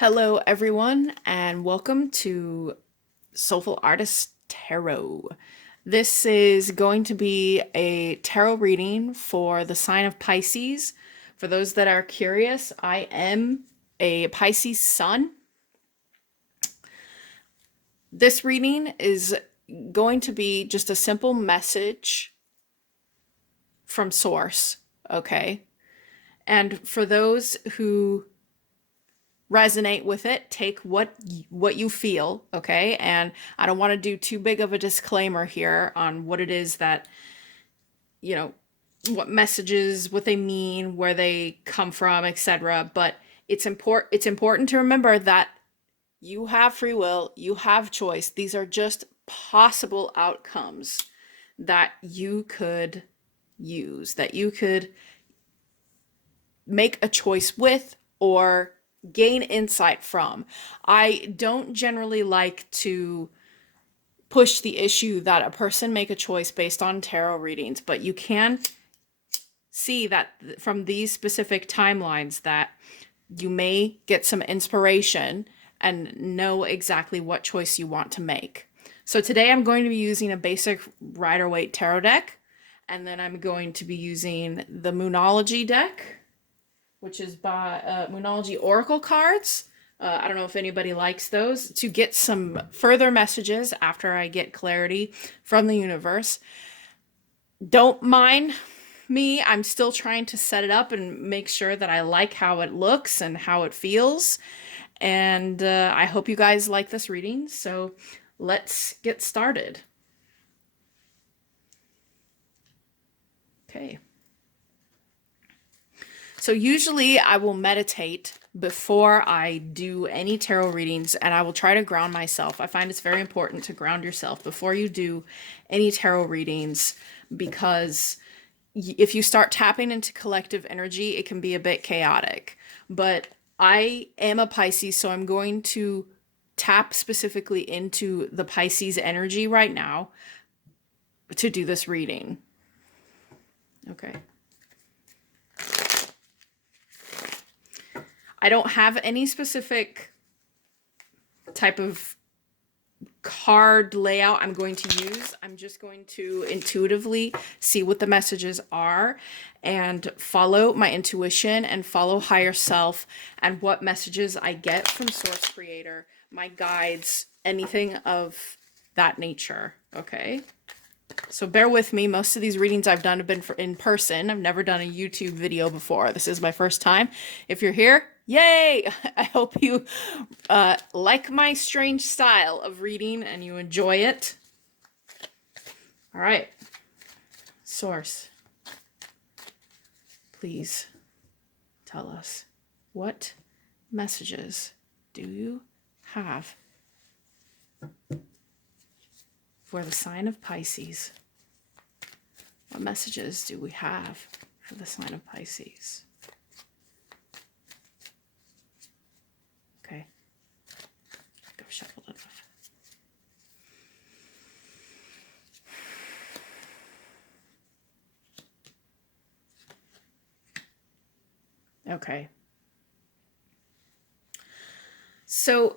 Hello, everyone, and welcome to Soulful Artist Tarot. This is going to be a tarot reading for the sign of Pisces. For those that are curious, I am a Pisces sun. This reading is going to be just a simple message from Source, okay? And for those who resonate with it, take what you feel, okay? And I don't want to do too big of a disclaimer here on what it is that, you know, what messages, what they mean, where they come from, etc. But it's important to remember that you have free will, you have choice. These are just possible outcomes that you could use, that you could make a choice with or gain insight from. I don't generally like to push the issue that a person make a choice based on tarot readings, but you can see that from these specific timelines that you may get some inspiration and know exactly what choice you want to make. So today I'm going to be using a basic Rider-Waite tarot deck, and then I'm going to be using the Moonology deck, which is by Moonology Oracle cards. I don't know if anybody likes those, to get some further messages after I get clarity from the universe. Don't mind me. I'm still trying to set it up and make sure that I like how it looks and how it feels. And I hope you guys like this reading. So let's get started. Okay. So usually I will meditate before I do any tarot readings, and I will try to ground myself. I find it's very important to ground yourself before you do any tarot readings, because if you start tapping into collective energy, it can be a bit chaotic. But I am a Pisces, so I'm going to tap specifically into the Pisces energy right now to do this reading. Okay. I don't have any specific type of card layout I'm going to use. I'm just going to intuitively see what the messages are and follow my intuition and follow higher self and what messages I get from Source Creator, my guides, anything of that nature. Okay. So bear with me. Most of these readings I've done have been in person. I've never done a YouTube video before. This is my first time. If you're here, yay! I hope you like my strange style of reading and you enjoy it. All right. Source, please tell us, what messages do you have for the sign of Pisces? What messages do we have for the sign of Pisces? Okay. Go shuffle it off. Okay. So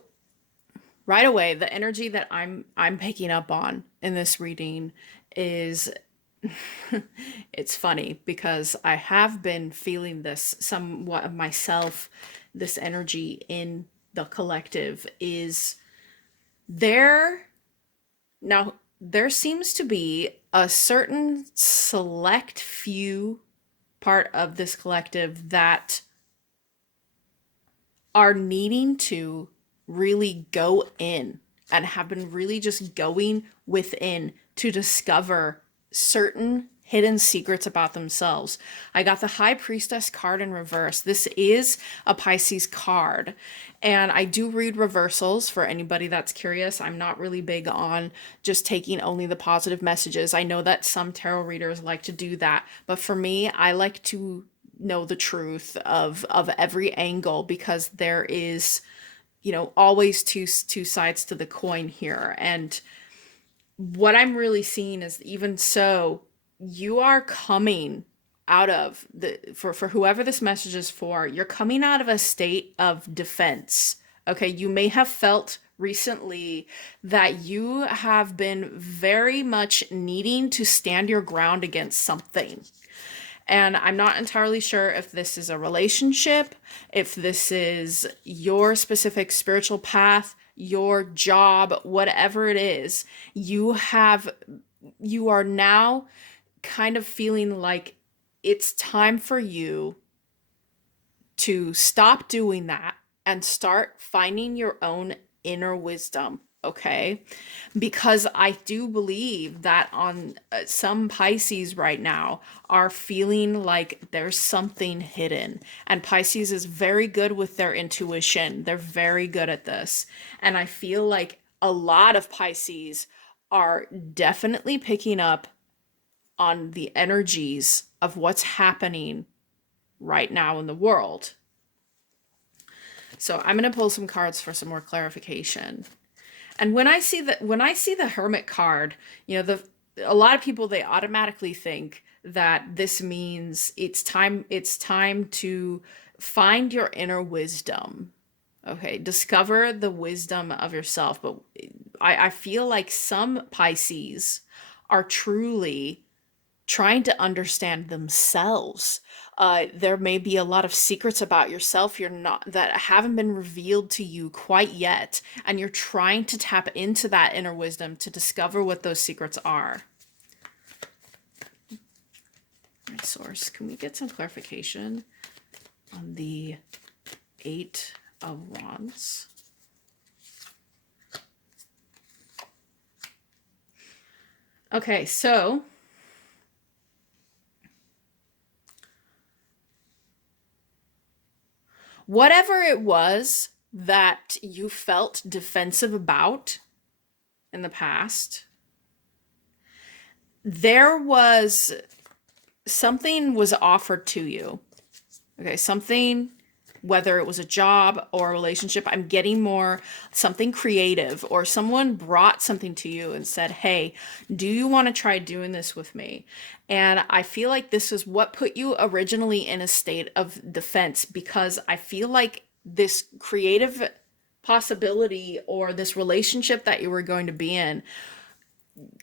right away, the energy that I'm picking up on in this reading is it's funny because I have been feeling this somewhat of myself. This energy in the collective is there. Now, there seems to be a certain select few part of this collective that are needing to really go in and have been really just going within to discover certain hidden secrets about themselves. I got the High Priestess card in reverse. This is a Pisces card, and I do read reversals for anybody that's curious. I'm not really big on just taking only the positive messages. I know that some tarot readers like to do that, but for me, I like to know the truth of every angle, because there is, always two sides to the coin here. And what I'm really seeing is, even so, you are coming out of for whoever this message is for, you're coming out of a state of defense, Okay, you may have felt recently that you have been very much needing to stand your ground against something. And I'm not entirely sure if this is a relationship, if this is your specific spiritual path, your job, whatever it is, you are now kind of feeling like it's time for you to stop doing that and start finding your own inner wisdom, okay? Because I do believe that on some Pisces right now are feeling like there's something hidden. And Pisces is very good with their intuition. They're very good at this. And I feel like a lot of Pisces are definitely picking up on the energies of what's happening right now in the world. So I'm going to pull some cards for some more clarification. And when I see the Hermit card, a lot of people, they automatically think that this means it's time to find your inner wisdom. Okay, discover the wisdom of yourself. But I feel like some Pisces are truly trying to understand themselves. There may be a lot of secrets about yourself that haven't been revealed to you quite yet, and you're trying to tap into that inner wisdom to discover what those secrets are. All right, Source, can we get some clarification on the Eight of Wands? Okay, so whatever it was that you felt defensive about in the past, something was offered to you. Okay, something, whether it was a job or a relationship, I'm getting more something creative, or someone brought something to you and said, hey, do you want to try doing this with me? And I feel like this is what put you originally in a state of defense, because I feel like this creative possibility or this relationship that you were going to be in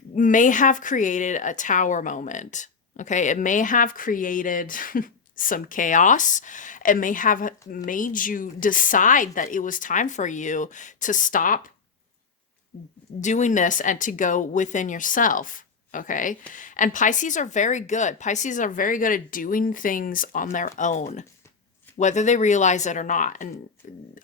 may have created a tower moment. Okay, it may have created some chaos. It may have made you decide that it was time for you to stop doing this and to go within yourself. Okay, and Pisces are very good. Pisces are very good at doing things on their own, whether they realize it or not. And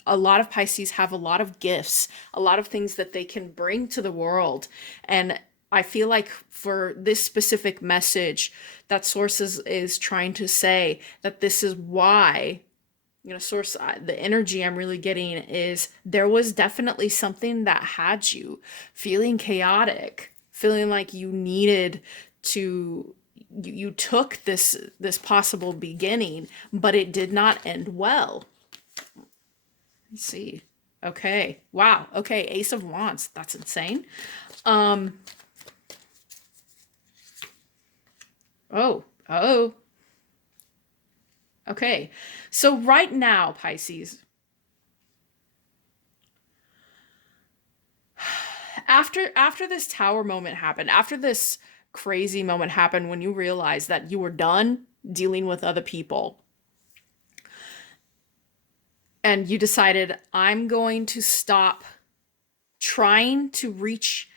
a lot of Pisces have a lot of gifts, a lot of things that they can bring to the world. And I feel like for this specific message that Source is trying to say, that this is why, Source, the energy I'm really getting is there was definitely something that had you feeling chaotic, feeling like you needed to, you took this possible beginning, but it did not end well. Let's see. Okay. Wow. Okay. Ace of Wands. That's insane. Oh. Okay. So right now, Pisces, after this tower moment happened, after this crazy moment happened when you realized that you were done dealing with other people, and you decided, I'm going to stop trying to reach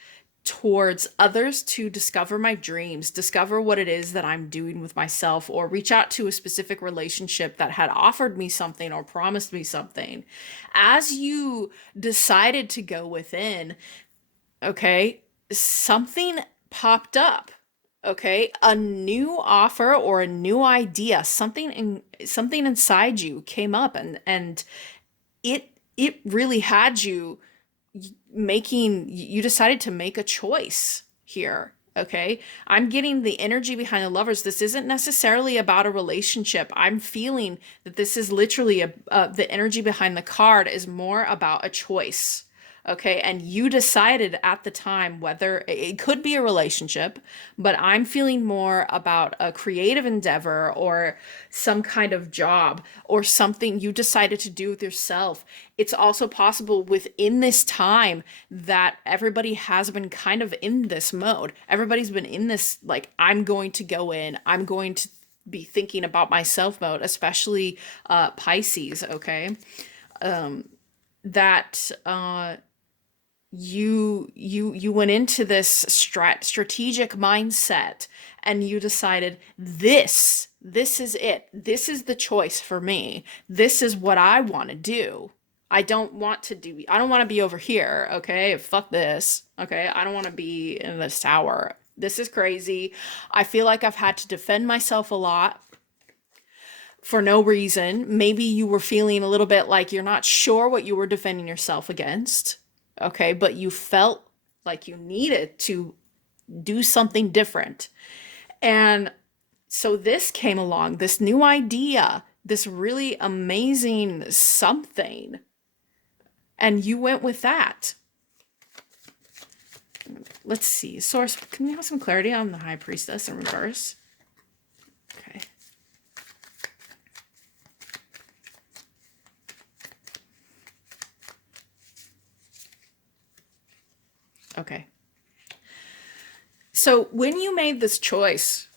towards others to discover my dreams, discover what it is that I'm doing with myself, or reach out to a specific relationship that had offered me something or promised me something. As you decided to go within, okay, something popped up. Okay, a new offer or a new idea, something inside you came up, and it really had you you decided to make a choice here. Okay, I'm getting the energy behind the Lovers. This isn't necessarily about a relationship. I'm feeling that this is literally the energy behind the card is more about a choice. Okay, and you decided at the time whether it could be a relationship, but I'm feeling more about a creative endeavor or some kind of job or something you decided to do with yourself. It's also possible within this time that everybody has been kind of in this mode. Everybody's been in this, like, I'm going to go in, I'm going to be thinking about myself mode, especially Pisces, okay? That you went into this strategic mindset and you decided this is it, this is the choice for me, this is what I want to do. I don't want to be over here, okay? Fuck this, okay? I don't want to be in this tower. This is crazy. I feel like I've had to defend myself a lot for no reason. Maybe you were feeling a little bit like you're not sure what you were defending yourself against. Okay, but you felt like you needed to do something different. And so this came along, this new idea, this really amazing something, and you went with that. Let's see. Source, can we have some clarity on the High Priestess in reverse? Okay. Okay. So when you made this choice,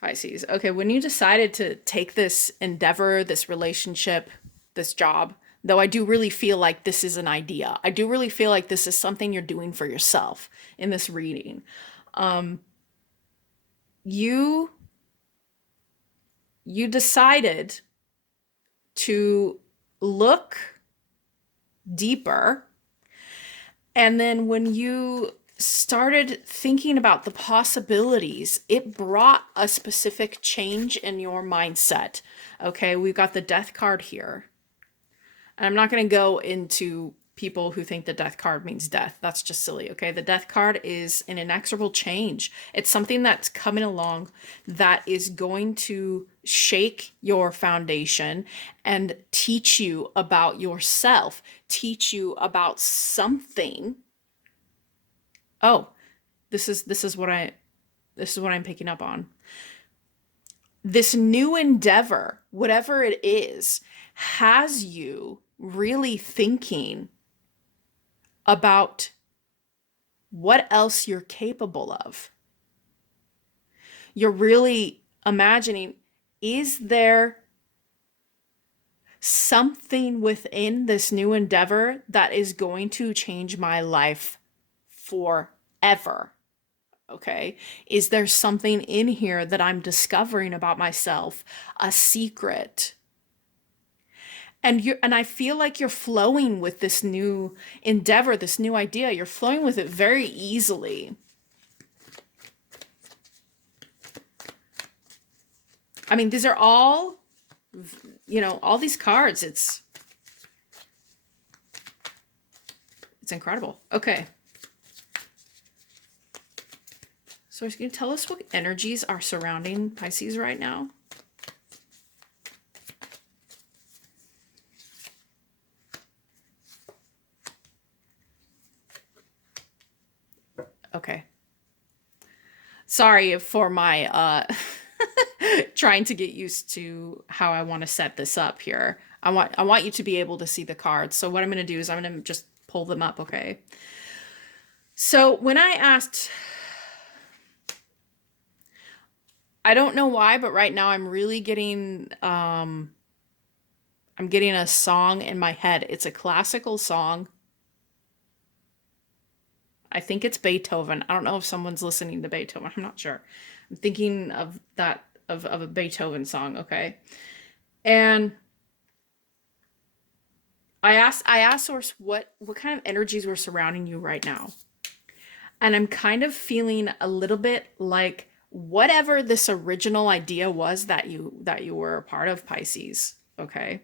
Pisces, okay, when you decided to take this endeavor, this relationship, this job, though I do really feel like this is an idea. I do really feel like this is something you're doing for yourself in this reading. You decided to look deeper. And then when you started thinking about the possibilities, it brought a specific change in your mindset. Okay, we've got the Death card here. And I'm not going to go into people who think the Death card means death. That's just silly, okay? The Death card is an inexorable change. It's something that's coming along that is going to shake your foundation and teach you about yourself, teach you about something. Oh, this is what I'm picking up on. This new endeavor, whatever it is, has you really thinking about what else you're capable of. You're really imagining, is there something within this new endeavor that is going to change my life forever? Okay, is there something in here that I'm discovering about myself, a secret? And I feel like you're flowing with this new endeavor, this new idea. You're flowing with it very easily. I mean, these are all, all these cards. It's incredible. Okay. So can you tell us what energies are surrounding Pisces right now? Okay. Sorry for my trying to get used to how I want to set this up here. I want you to be able to see the cards. So what I'm going to do is I'm going to just pull them up, okay? So when I asked, I don't know why, but right now I'm really getting I'm getting a song in my head. It's a classical song. I think it's Beethoven. I don't know if someone's listening to Beethoven. I'm not sure. I'm thinking of that, of a Beethoven song, okay? And I asked Source what kind of energies were surrounding you right now. And I'm kind of feeling a little bit like whatever this original idea was that you were a part of, Pisces, okay?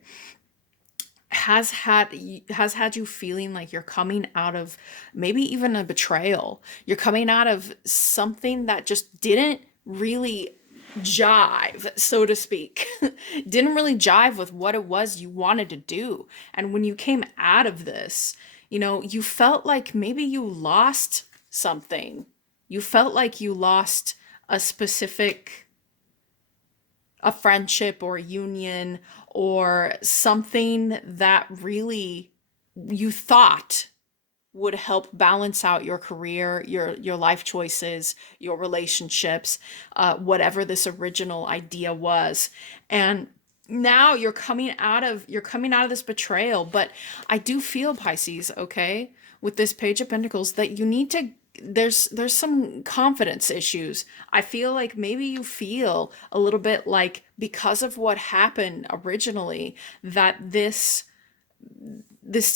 Has had you feeling like you're coming out of maybe even a betrayal. You're coming out of something that just didn't really jive, so to speak. Didn't really jive with what it was you wanted to do. And when you came out of this, You know, you felt like maybe you lost something. You felt like you lost a specific, a friendship or a union or something that really you thought would help balance out your career, your life choices, your relationships, whatever this original idea was. And now you're coming out of this betrayal. But I do feel, Pisces, okay, with this Page of Pentacles, that you need to, there's some confidence issues. I feel like maybe you feel a little bit like, because of what happened originally, that this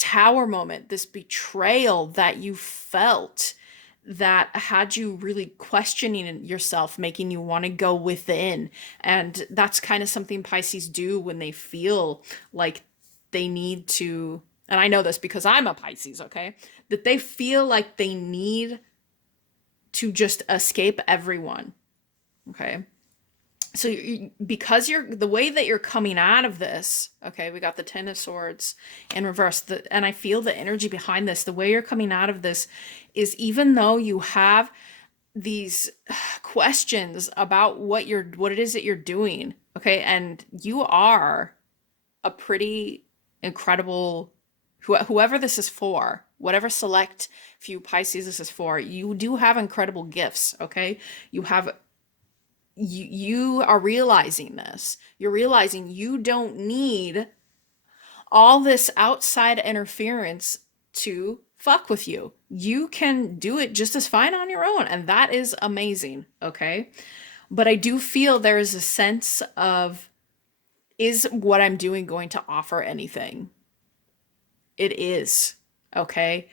tower moment, this betrayal that you felt, that had you really questioning yourself, making you want to go within. And that's kind of something Pisces do when they feel like they need to, and I know this because I'm a Pisces, okay? That they feel like they need to just escape everyone, okay? So because you're the way that you're coming out of this, okay, we got the Ten of Swords in reverse, and I feel the energy behind this. The way you're coming out of this is, even though you have these questions about what it is that you're doing, okay, and you are a pretty incredible, whoever this is for, whatever select few Pisces this is for, you do have incredible gifts, okay? You are realizing this. You're realizing you don't need all this outside interference to fuck with you. You can do it just as fine on your own, and that is amazing, okay? But I do feel there is a sense of, is what I'm doing going to offer anything? It is, okay?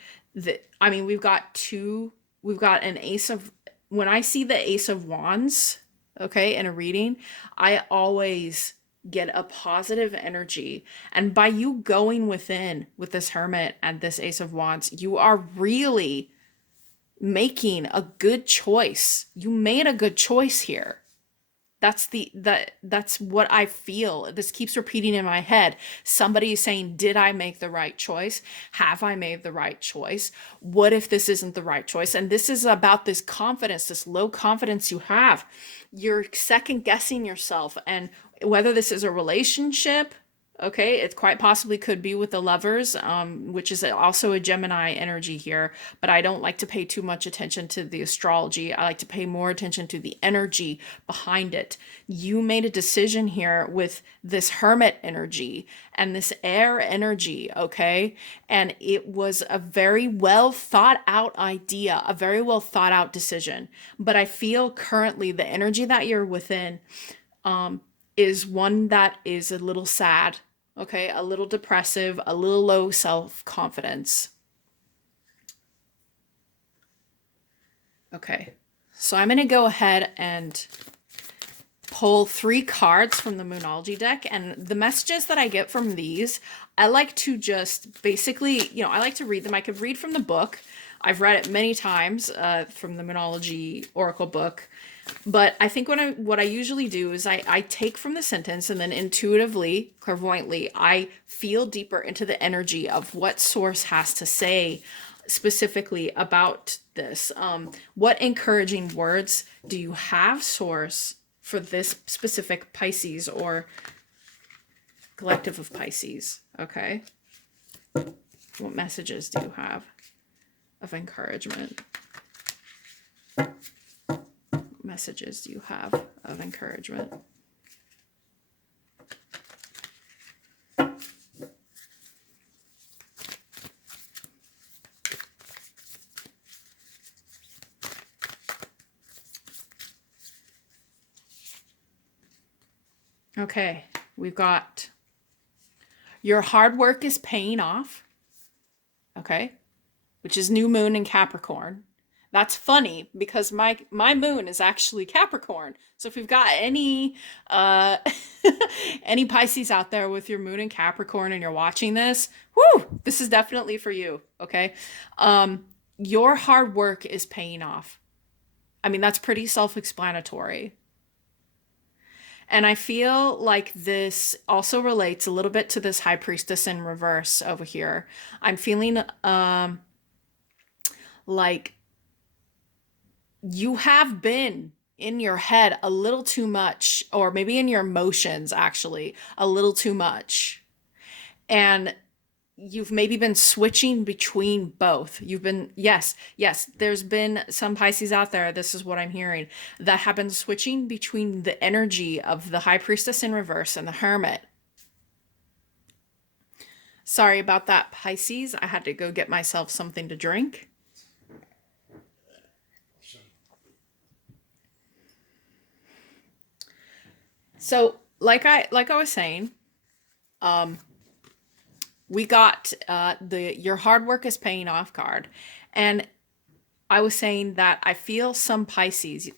I mean, we've got an ace of, when I see the Ace of Wands, okay, in a reading, I always get a positive energy. And by you going within with this Hermit and this Ace of Wands, you are really making a good choice. You made a good choice here. That's what I feel. This keeps repeating in my head. Somebody is saying, did I make the right choice? Have I made the right choice? What if this isn't the right choice? And this is about this confidence, this low confidence you have. You're second guessing yourself. And whether this is a relationship, okay, it quite possibly could be with the Lovers, which is also a Gemini energy here, but I don't like to pay too much attention to the astrology. I like to pay more attention to the energy behind it. You made a decision here with this Hermit energy and this air energy, okay? And it was a very well thought out idea, a very well thought out decision. But I feel currently the energy that you're within, is one that is a little sad, okay? A little depressive, a little low self-confidence. Okay, so I'm going to go ahead and pull 3 cards from the Moonology deck. And the messages that I get from these, I like to just basically, I like to read them. I could read from the book. I've read it many times from the Moonology Oracle book. But I think what I usually do is I take from the sentence, and then intuitively, clairvoyantly, I feel deeper into the energy of what Source has to say specifically about this. What encouraging words do you have, Source, for this specific Pisces or collective of Pisces? Okay. What messages do you have of encouragement? Messages do you have of encouragement? Okay, we've got your hard work is paying off. Okay, which is new moon in Capricorn. That's funny because my moon is actually Capricorn. So if we've got any any Pisces out there with your moon in Capricorn and you're watching this, whoo, this is definitely for you, okay? Your hard work is paying off. I mean, that's pretty self-explanatory. And I feel like this also relates a little bit to this high priestess in reverse over here. I'm feeling like you have been in your head a little too much, or maybe in your emotions, actually, a little too much. And you've maybe been switching between both. You've been, yes, there's been some Pisces out there, this is what I'm hearing, that have been switching between the energy of the high priestess in reverse and the hermit. Sorry about that, Pisces. I had to go get myself something to drink. So, like I was saying, we got the your hard work is paying off card, and I was saying that I feel some Pisces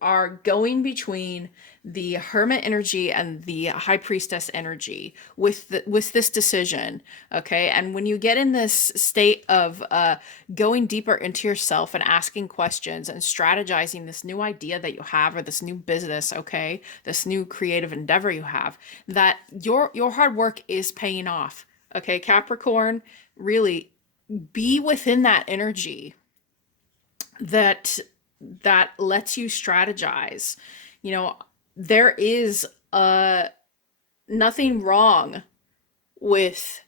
are going between the Hermit energy and the High Priestess energy with this decision, okay? And when you get in this state of going deeper into yourself and asking questions and strategizing this new idea that you have, or this new business, okay, this new creative endeavor you have, that your hard work is paying off, okay? Capricorn, really be within that energy that lets you strategize. You know, there is nothing wrong with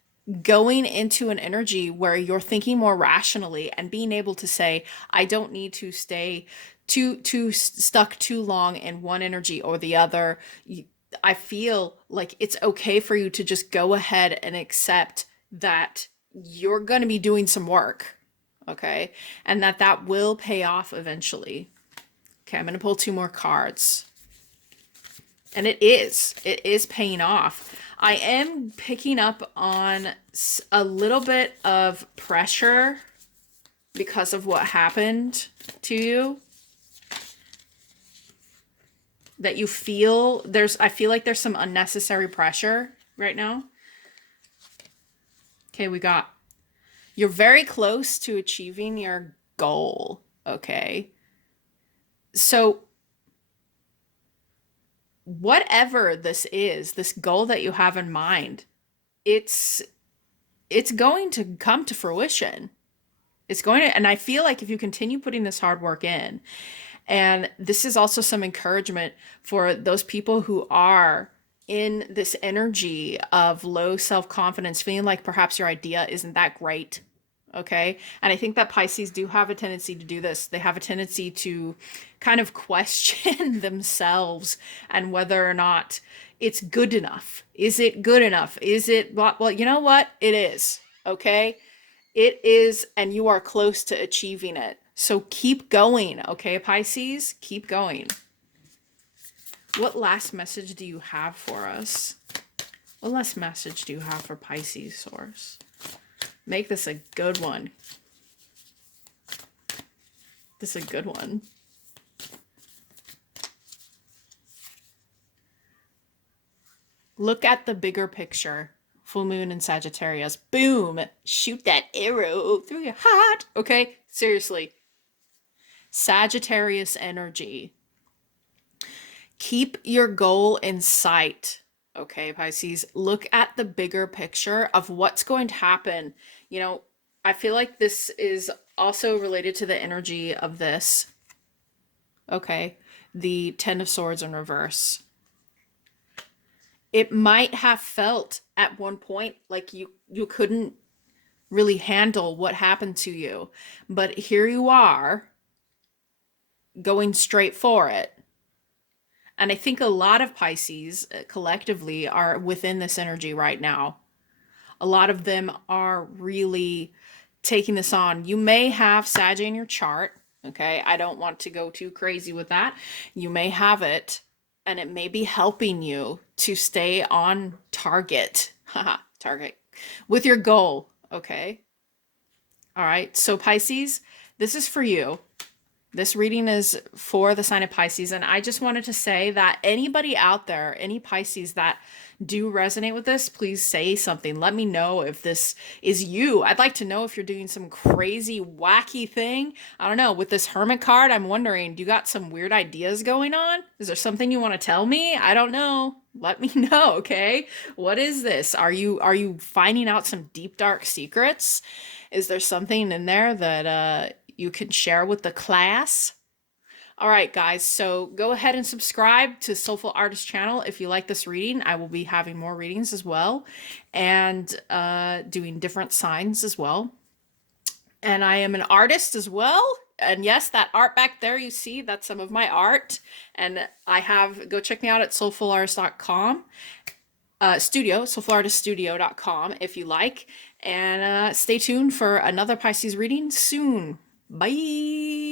going into an energy where you're thinking more rationally and being able to say, I don't need to stay too stuck too long in one energy or the other. I feel like it's okay for you to just go ahead and accept that you're going to be doing some work, okay? And that will pay off eventually. Okay, I'm going to pull two more cards. And it is paying off. I am picking up on a little bit of pressure because of what happened to you. That you feel I feel like there's some unnecessary pressure right now. Okay, we got, you're very close to achieving your goal, okay? So whatever this is, this goal that you have in mind, it's going to come to fruition. It's going to, and I feel like if you continue putting this hard work in, and this is also some encouragement for those people who are in this energy of low self-confidence, feeling like perhaps your idea isn't that great. Okay. And I think that Pisces do have a tendency to do this. They have a tendency to kind of question themselves and whether or not it's good enough. Is it good enough? Is it, well, you know what? It is. Okay. It is, and you are close to achieving it. So keep going. Okay, Pisces, keep going. What last message do you have for us? What last message do you have for Pisces, Source? Make this a good one. This is a good one. Look at the bigger picture. Full moon in Sagittarius. Boom! Shoot that arrow through your heart. Okay, seriously. Sagittarius energy. Keep your goal in sight. Okay, Pisces, look at the bigger picture of what's going to happen. You know, I feel like this is also related to the energy of this. Okay, the Ten of Swords in reverse. It might have felt at one point like you couldn't really handle what happened to you, but here you are going straight for it. And I think a lot of Pisces collectively are within this energy right now. A lot of them are really taking this on. You may have Sag in your chart, okay? I don't want to go too crazy with that. You may have it, and it may be helping you to stay on target. Haha, target. With your goal, okay? All right, so Pisces, this is for you. This reading is for the sign of Pisces. And I just wanted to say that anybody out there, any Pisces that do resonate with this, please say something. Let me know if this is you. I'd like to know if you're doing some crazy, wacky thing. I don't know. With this Hermit card, I'm wondering, do you got some weird ideas going on? Is there something you want to tell me? I don't know. Let me know, okay? What is this? Are you finding out some deep dark secrets? Is there something in there that you can share with the class? All right, guys, so go ahead and subscribe to Soulful Artist channel if you like this reading. I will be having more readings as well, and doing different signs as well. And I am an artist as well. And yes, that art back there you see, that's some of my art. And go check me out at soulfulartist.com. soulfulartiststudio.com if you like. And stay tuned for another Pisces reading soon. Bye.